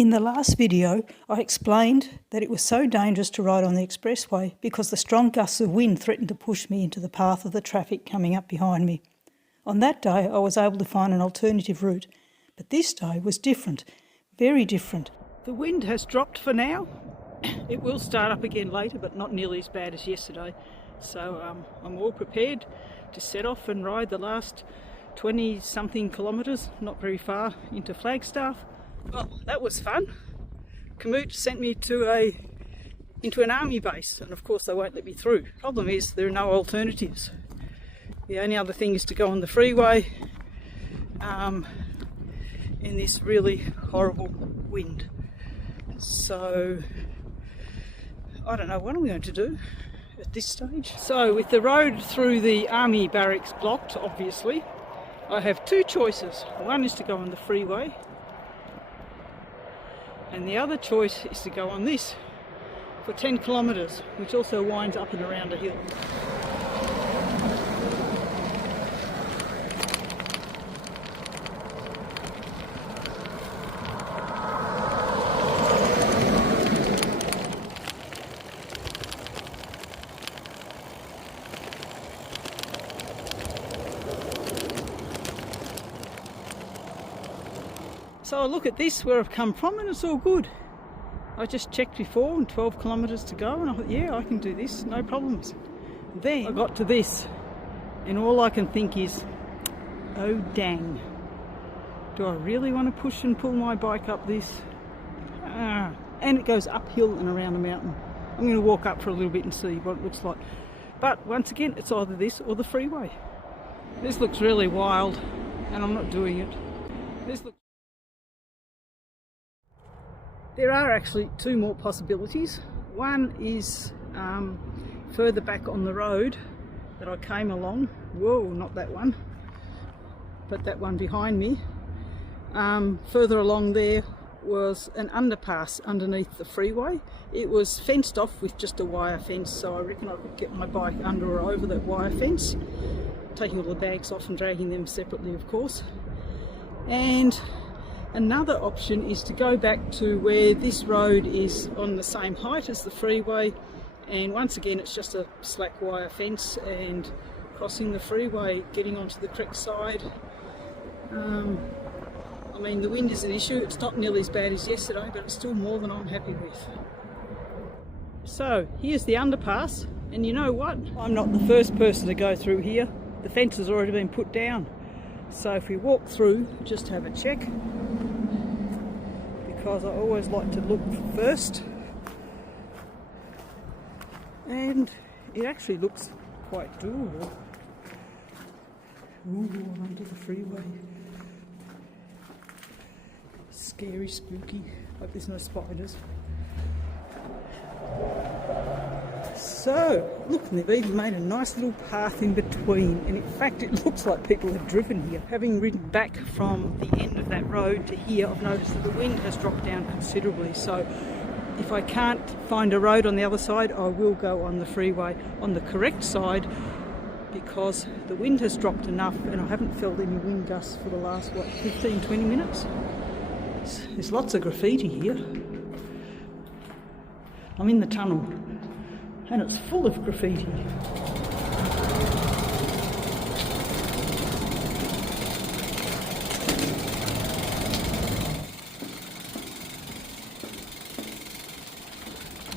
In the last video, I explained that it was so dangerous to ride on the expressway because the strong gusts of wind threatened to push me into the path of the traffic coming up behind me. On that day, I was able to find an alternative route, but this day was different, very different. The wind has dropped for now. It will start up again later, but not nearly as bad as yesterday. So I'm all prepared to set off and ride the last 20-something kilometres, not very far, into Flagstaff. Well, that was fun. Komoot sent me into an army base, and of course they won't let me through. Problem is, there are no alternatives. The only other thing is to go on the freeway in this really horrible wind. So I don't know what I'm going to do at this stage. So with the road through the army barracks blocked, obviously, I have two choices. One is to go on the freeway, and the other choice is to go on this for 10 kilometres, which also winds up and around a hill. So I look at this, where I've come from, and it's all good. I just checked before, and 12 kilometres to go, and I thought, yeah, I can do this, no problems. Then I got to this, and all I can think is, oh dang, do I really want to push and pull my bike up this? And it goes uphill and around a mountain. I'm going to walk up for a little bit and see what it looks like. But once again, it's either this or the freeway. This looks really wild, and I'm not doing it. There are actually two more possibilities. One is further back on the road that I came along. Whoa, not that one, but that one behind me. Further along there was an underpass underneath the freeway. It was fenced off with just a wire fence, so I reckon I could get my bike under or over that wire fence, taking all the bags off and dragging them separately, of course. And another option is to go back to where this road is on the same height as the freeway, and once again it's just a slack wire fence, and crossing the freeway, getting onto the correct side. I mean, the wind is an issue. It's not nearly as bad as yesterday, but it's still more than I'm happy with. So here's the underpass, and you know what? I'm not the first person to go through here. The fence has already been put down. So if we walk through, just have a check, because I always like to look first, and it actually looks quite doable. Ooh, onto the freeway. Scary, spooky. Hope there's no spiders. So, look, they've even made a nice little path in between, and in fact it looks like people have driven here. Having ridden back from the end of that road to here, I've noticed that the wind has dropped down considerably, so if I can't find a road on the other side, I will go on the freeway on the correct side, because the wind has dropped enough and I haven't felt any wind gusts for the last, 15-20 minutes? There's lots of graffiti here. I'm in the tunnel, and it's full of graffiti.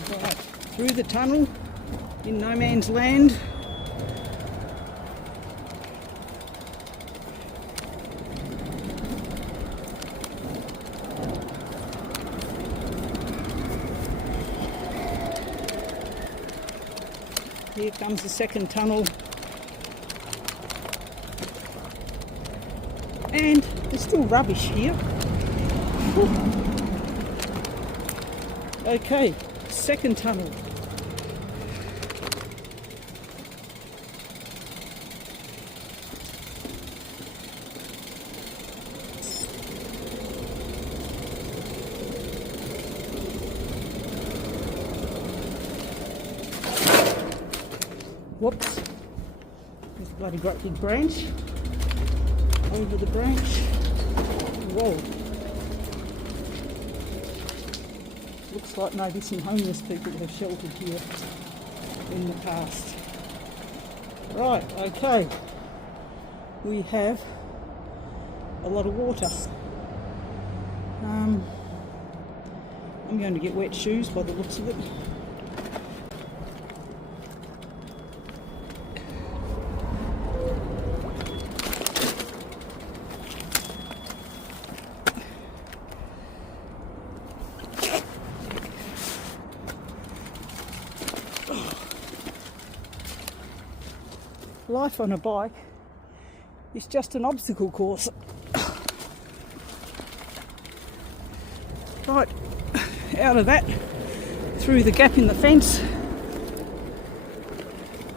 Right, through the tunnel, in no man's land. Here comes the second tunnel, and there's still rubbish here. Okay, second tunnel. Whoops, there's a bloody great big branch. Over the branch. Whoa. Looks like maybe some homeless people have sheltered here in the past. Right, okay. We have a lot of water. I'm going to get wet shoes by the looks of it. Life on a bike is just an obstacle course. Right, out of that, through the gap in the fence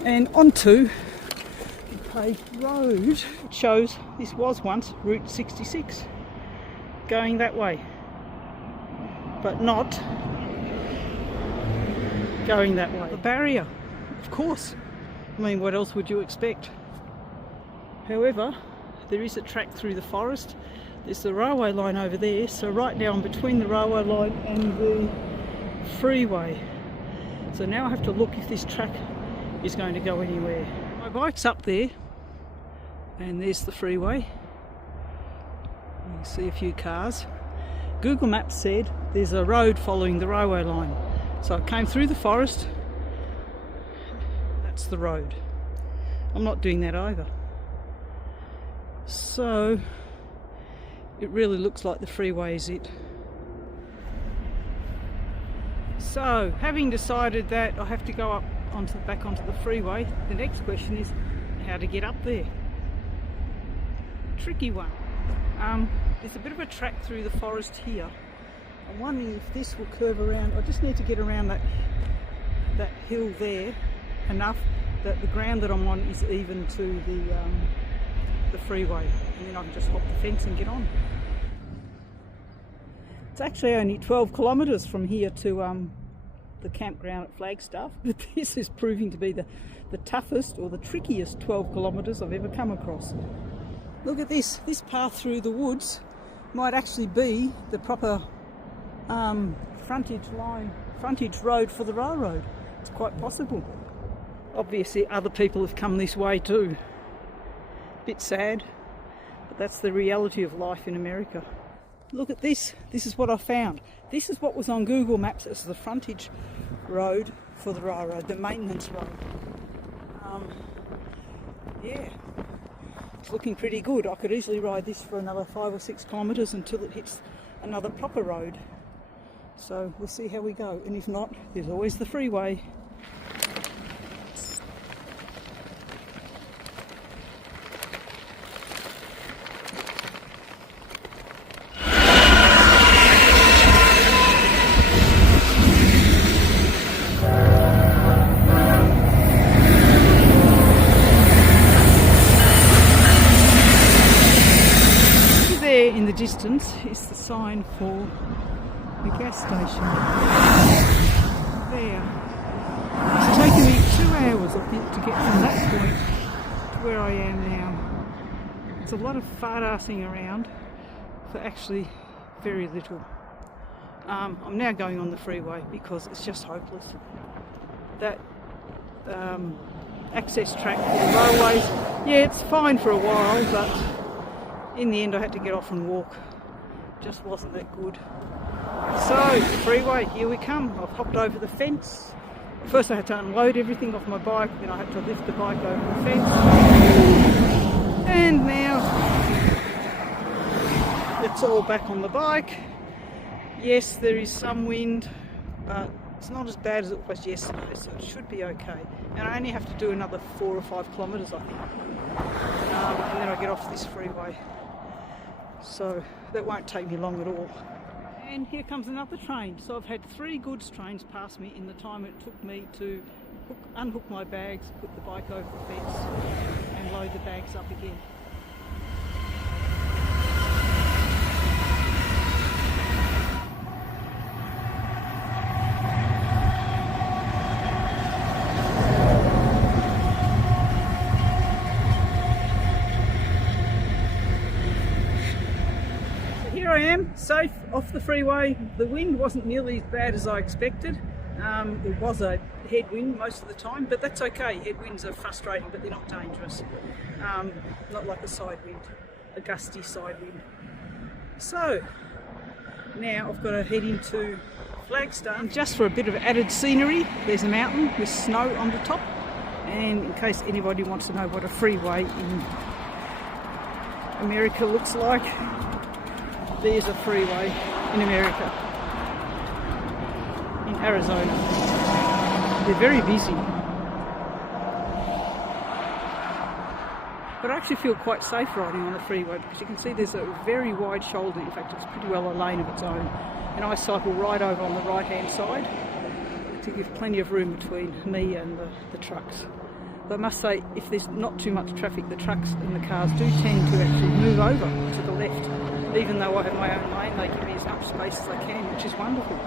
and onto the paved road. It shows this was once Route 66 going that way, but not going that way. The barrier, of course. I mean, what else would you expect? However, there is a track through the forest. There's the railway line over there, so right now I'm between the railway line and the freeway. So now I have to look if this track is going to go anywhere. My bike's up there, and there's the freeway. You can see a few cars. Google Maps said there's a road following the railway line. So I came through the forest. That's the road. I'm not doing that either. So it really looks like the freeway is it. So, having decided that I have to go up back onto the freeway, the next question is how to get up there. Tricky one. There's a bit of a track through the forest here. I'm wondering if this will curve around. I just need to get around that hill there enough that the ground that I'm on is even to the freeway, and then I can just hop the fence and get on. It's actually only 12 kilometres from here to the campground at Flagstaff, but this is proving to be the toughest or the trickiest 12 kilometres I've ever come across. Look at this. This path through the woods might actually be the proper frontage road for the railroad. It's quite possible. Obviously other people have come this way too. Bit sad, but that's the reality of life in America. Look at this. This is what I found. This is what was on Google Maps as the frontage road for the railroad, the maintenance road. Yeah, it's looking pretty good. I could easily ride this for another 5 or 6 kilometres until it hits another proper road. So we'll see how we go, and if not, there's always the freeway. In the distance is the sign for the gas station. There. It's taken me 2 hours, I think, to get from that point to where I am now. It's a lot of fart-arsing around for actually very little. I'm now going on the freeway because it's just hopeless. That access track for the railways, yeah, it's fine for a while, but in the end I had to get off and walk. Just wasn't that good. So, the freeway, here we come. I've hopped over the fence. First I had to unload everything off my bike, then I had to lift the bike over the fence. And now it's all back on the bike. Yes, there is some wind, but it's not as bad as it was yesterday, so it should be okay. And I only have to do another 4 or 5 kilometres, I think. And then I get off this freeway. So that won't take me long at all. And here comes another train. So I've had 3 goods trains pass me in the time it took me to unhook my bags, put the bike over the fence and load the bags up again. Here I am, safe off the freeway, the wind wasn't nearly as bad as I expected. There was a headwind most of the time, but that's okay. Headwinds are frustrating, but they're not dangerous. Not like a side wind, a gusty side wind. So now I've got to head into Flagstaff. And just for a bit of added scenery, there's a mountain with snow on the top. And in case anybody wants to know what a freeway in America looks like, there's a freeway in America, in Arizona. They're very busy. But I actually feel quite safe riding on the freeway because you can see there's a very wide shoulder. In fact, it's pretty well a lane of its own. And I cycle right over on the right-hand side to give plenty of room between me and the trucks. But I must say, if there's not too much traffic, the trucks and the cars do tend to actually move over to the left. Even though I have my own lane, they give me as much space as I can, which is wonderful.